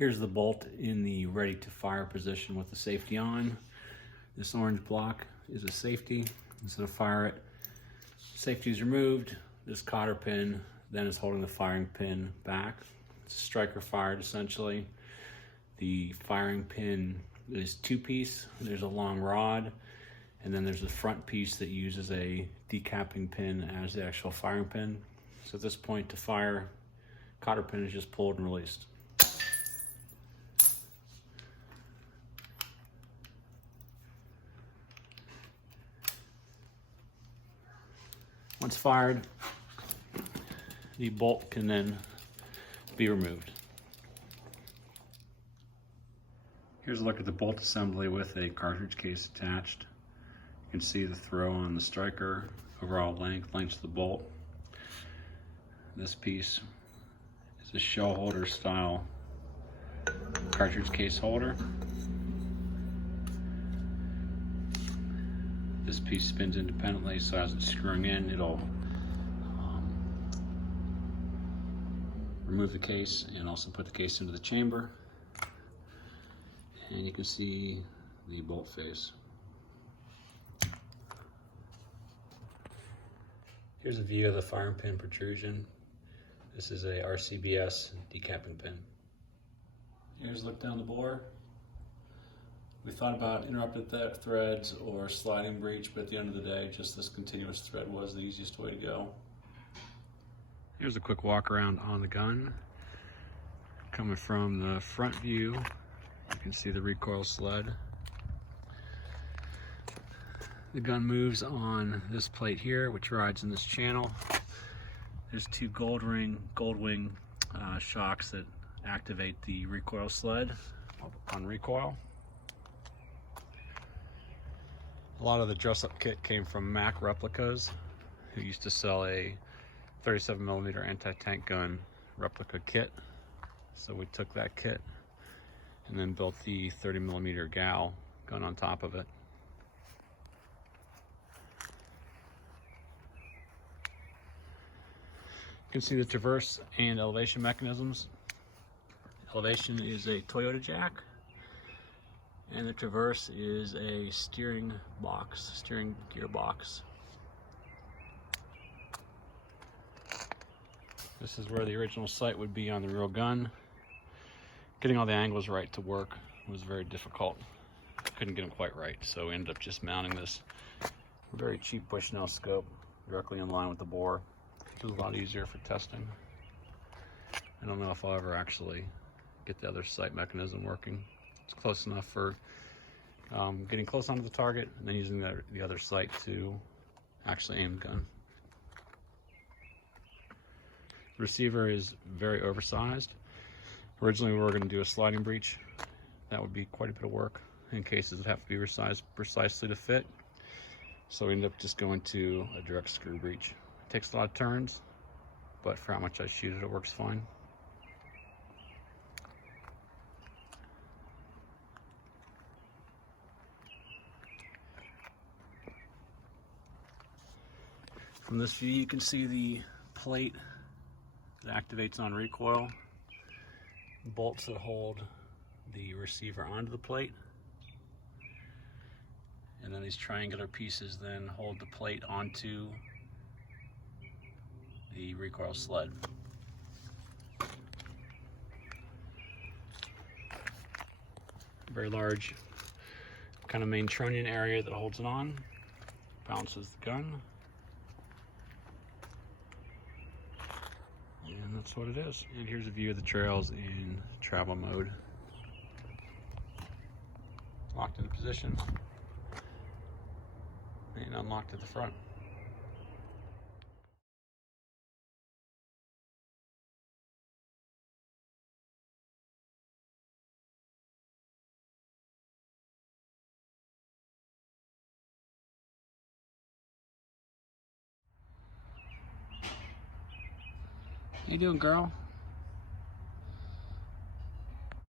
Here's the bolt in the ready to fire position with the safety on. This orange block is a safety. Instead of fire it, safety is removed. This cotter pin then is holding the firing pin back. It's striker fired essentially. The firing pin is two-piece. There's a long rod, and then there's a front piece that uses a decapping pin as the actual firing pin. So at this point to fire, cotter pin is just pulled and released. Once fired, the bolt can then be removed. Here's a look at the bolt assembly with a cartridge case attached. You can see the throw on the striker, overall length of the bolt. This piece is a shell holder style cartridge case holder. This piece spins independently, so as it's screwing in, it'll remove the case and also put the case into the chamber. And you can see the bolt face. Here's a view of the firing pin protrusion. This is a RCBS decapping pin. Here's a look down the bore. We thought about interrupted threads or sliding breech, but at the end of the day, just this continuous thread was the easiest way to go. Here's a quick walk around on the gun. Coming from the front view, you can see the recoil sled. The gun moves on this plate here, which rides in this channel. There's two gold wing shocks that activate the recoil sled on recoil. A lot of the dress-up kit came from Mac Replicas, who used to sell a 37mm anti-tank gun replica kit. So we took that kit and then built the 30mm GAU gun on top of it. You can see the traverse and elevation mechanisms. Elevation is a Toyota jack, and the traverse is a steering gearbox. This is where the original sight would be on the real gun. Getting all the angles right to work was very difficult. Couldn't get them quite right, so we ended up just mounting this very cheap Bushnell scope directly in line with the bore. It was a lot easier for testing. I don't know if I'll ever actually get the other sight mechanism working. It's close enough for getting close onto the target and then using the other sight to actually aim the gun. The receiver is very oversized. Originally we were going to do a sliding breech. That would be quite a bit of work in cases that have to be resized precisely to fit. So we ended up just going to a direct screw breech. It takes a lot of turns, but for how much I shoot it, it works fine. From this view, you can see the plate that activates on recoil, bolts that hold the receiver onto the plate, and then these triangular pieces then hold the plate onto the recoil sled. Very large kind of main trunnion area that holds it on, balances the gun. And that's what it is. And here's a view of the trails in travel mode. Locked into position and unlocked at the front. How you doing, girl?